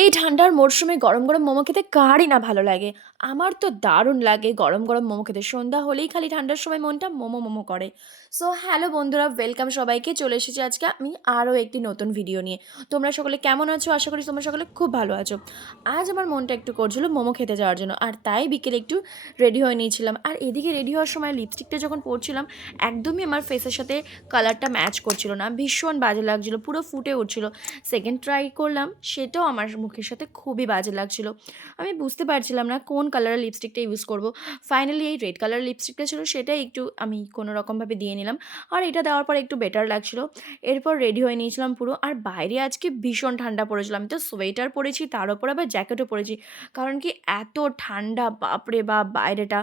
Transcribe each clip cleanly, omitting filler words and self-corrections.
এই ঠান্ডার মরশুমে গরম গরম মোমো খেতে কারই না ভালো লাগে। আমার তো দারুণ লাগে গরম গরম মোমো খেতে। সন্ধ্যা হলেই খালি ঠান্ডার সময় মনটা মোমো মোমো করে। সো হ্যালো বন্ধুরা, ওয়েলকাম সবাইকে। চলে এসেছি আজকে আমি আরও একটি নতুন ভিডিও নিয়ে। তোমরা সকলে কেমন আছো? আশা করি তোমরা সকলে খুব ভালো আছো। আজ আমার মনটা একটু করছিল মোমো খেতে যাওয়ার জন্য, আর তাই বিকেলে একটু রেডি হয়ে নিয়েছিলাম। আর এদিকে রেডি হওয়ার সময় লিপস্টিকটা যখন পরছিলাম, একদমই আমার ফেসের সাথে কালারটা ম্যাচ করছিল না, ভীষণ বাজে লাগছিলো, পুরো ফুটে উঠছিল। সেকেন্ড ট্রাই করলাম, সেটাও আমার মুখের সাথে খুবই বাজে লাগছিল। আমি বুঝতে পারছিলাম না কোন কালারের লিপস্টিকটা ইউজ করব। ফাইনালি এই রেড কালারের লিপস্টিকটা ছিল, সেটাই একটু আমি কোনো রকমভাবে দিয়ে নিলাম। আর এটা দেওয়ার পর একটু বেটার লাগছিল। এরপর রেডি হয়ে নিয়েছিলাম পুরো। আর বাইরে আজকে ভীষণ ঠান্ডা পড়েছিল, আমি তো সোয়েটার পরেছি, তার উপর আবার জ্যাকেটও পরেছি। কারণ কি এত ঠান্ডা, বাপরে বাপ বাইরেটা।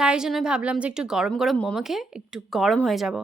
তাই জন্য ভাবলাম যে একটু গরম গরম মোমো খেয়ে একটু গরম হয়ে যাব।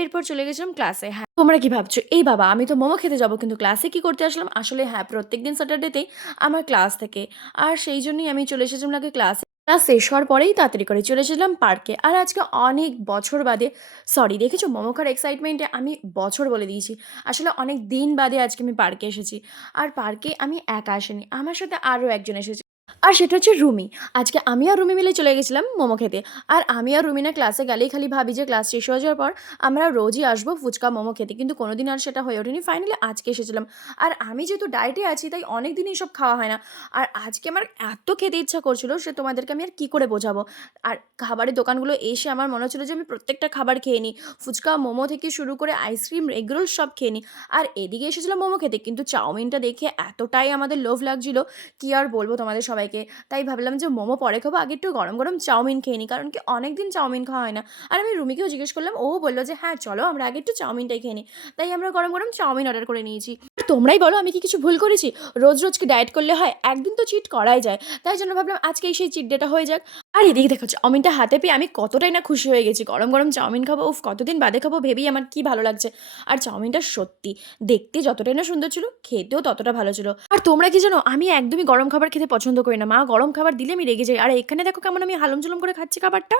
এরপর চলে গেছিলাম ক্লাসে। হ্যাঁ, তোমরা কি ভাবছো, এই বাবা আমি তো মোমো খেতে যাবো, কিন্তু ক্লাসে কি করতে আসলাম? আসলে হ্যাঁ, প্রত্যেকদিন স্যাটারডেতেই আমার ক্লাস থাকে। আর সেই জন্যই আমি চলে এসেছিলাম আগে ক্লাসে। ক্লাস শেষ হওয়ার পরেই তাড়াতাড়ি করে চলে এসেছিলাম পার্কে। আর আজকে অনেক বছর বাদে, সরি দেখেছো, মোমো খাওয়ার এক্সাইটমেন্টে আমি বছর বলে দিয়েছি। আসলে অনেক দিন বাদে আজকে আমি পার্কে এসেছি। আর পার্কে আমি একা আসিনি, আমার সাথে আরও একজন এসেছে। আর সেটা হচ্ছে রুমি। আজকে আমি আর রুমি মিলে চলে গেছিলাম মোমো খেতে। আর আমি আর রুমি না ক্লাসে গেলেই খালি ভাবি যে ক্লাস শেষ হয়ে যাওয়ার পর আমরা রোজই আসবো ফুচকা মোমো খেতে, কিন্তু কোনোদিন আর সেটা হয়ে ওঠেনি। ফাইনালি আজকে এসেছিলাম। আর আমি যেহেতু ডায়েটে আছি, তাই অনেক দিন এইসব খাওয়া হয় না। আর আজকে আমার এত খেতে ইচ্ছা করছিল, সে তোমাদেরকে আমি আর কী করে বোঝাবো। আর খাবারের দোকানগুলো এসে আমার মনে হচ্ছিলো যে আমি প্রত্যেকটা খাবার খেয়ে নিই। ফুচকা মোমো থেকে শুরু করে আইসক্রিম, এগরোল সব খেয়ে নিই। আর এদিকে এসেছিলাম মোমো খেতে, কিন্তু চাউমিনটা দেখে এতটাই আমাদের লোভ লাগছিল, কী আর বলবো তোমাদের সবাইকে। তাই ভাবলাম যে মোমো পরে খাবো, আগে একটু গরম গরম চাউমিন খেয়ে নিই, কারণ কি অনেক দিন চাউমিন খাওয়া হয় না। আর আমি রুমিকেও জিজ্ঞেস করলাম, ও বললো যে হ্যাঁ চলো আমরা আগে একটু চাউমিনটাই খেয়ে নিই। তাই আমরা গরম গরম চাউমিন অর্ডার করে নিয়েছি। আর তোমরাই বলো আমি কি কিছু ভুল করেছি? রোজ রোজ কি ডায়েট করলে হয়? একদিন তো চিট করাই যায়। তাই জন্য ভাবলাম আজকেই সেই চিট ডেটা হয়ে যাক। আর এদিকে দেখো চাউমিনটা হাতে পেয়ে আমি কতটাই না খুশি হয়ে গেছি। গরম গরম চাউমিন খাবো, উফ কতদিন বাদে খাবো ভেবেই আমার কি ভালো লাগছে। আর চাউমিনটা সত্যি দেখতে যতটাই না সুন্দর ছিল, খেতেও ততটা ভালো ছিল। আর তোমরা কি জানো, আমি একদমই গরম খাবার খেতে পছন্দ করি না। মা গরম খাবার দিলে আমি রেগে যাই। আর এখানে দেখো কেমন আমি হালুম জুলুম করে খাচ্ছি খাবারটা।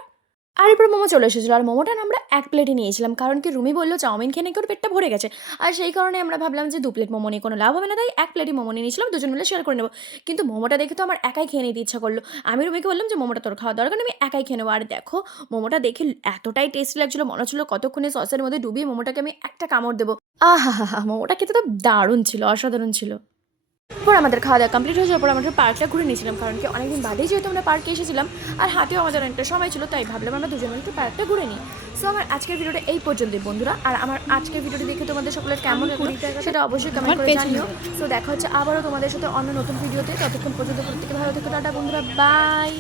আর এরপর মোমো চলে এসেছিলো। আর মোমোটা না আমরা এক প্লেটই নিয়েছিলাম, কারণ কি রুমি বললো চাউমিন খেয়ে নাকি ওর পেটটা ভরে গেছে। আর সেই কারণে আমরা ভাবলাম যে 2 প্লেট মোমো নিয়ে কোনো লাভ হবে না, তাই এক প্লেটই মোমো নিয়ে নিয়েছিলাম, দুজন মিলে শেয়ার করে নেবো। কিন্তু মোমোটা দেখে তো আমার একাই খেয়ে নিতে ইচ্ছা করলো। আমি রুমিকে বললাম যে মোমোটা তোর খাওয়া দরকার নেই, আমি একাই খেয়ে নেবো। আর দেখো মোমোটা দেখে এতটাই টেস্টি লাগছিলো, মনে হচ্ছিলো কতক্ষণে সসের মধ্যে ডুবিয়ে মোমোটাকে আমি একটা কামড় দেবো। আহা হা হা, মোমোটা খেতে তো দারুণ ছিল, অসাধারণ ছিল। এরপর আমাদের খাওয়া দাওয়া কমপ্লিট হয়ে যাওয়ার পর আমরা পার্কটা ঘুরে নিয়েছিলাম, কারণ কি অনেকদিন বাদেই যেহেতু আমরা পার্কে এসেছিলাম। আর হাতেও আমাদের অনেকটা সময় ছিল, তাই ভাবলাম আমরা দুজন মিলে একটু পার্কটা ঘুরে নিই। সো আমার আজকের ভিডিওটা এই পর্যন্তই বন্ধুরা। আর আমার আজকের ভিডিওটি দেখে তোমাদের সকলের কেমন লাগলো সেটা অবশ্যই কমেন্ট করে জানিও। সো দেখা হচ্ছে আবারও তোমাদের সাথে অন্য নতুন ভিডিওতে। ততক্ষণ পর্যন্ত প্রত্যেকে ভালো থেকো, টাটা বন্ধুরা, বাই।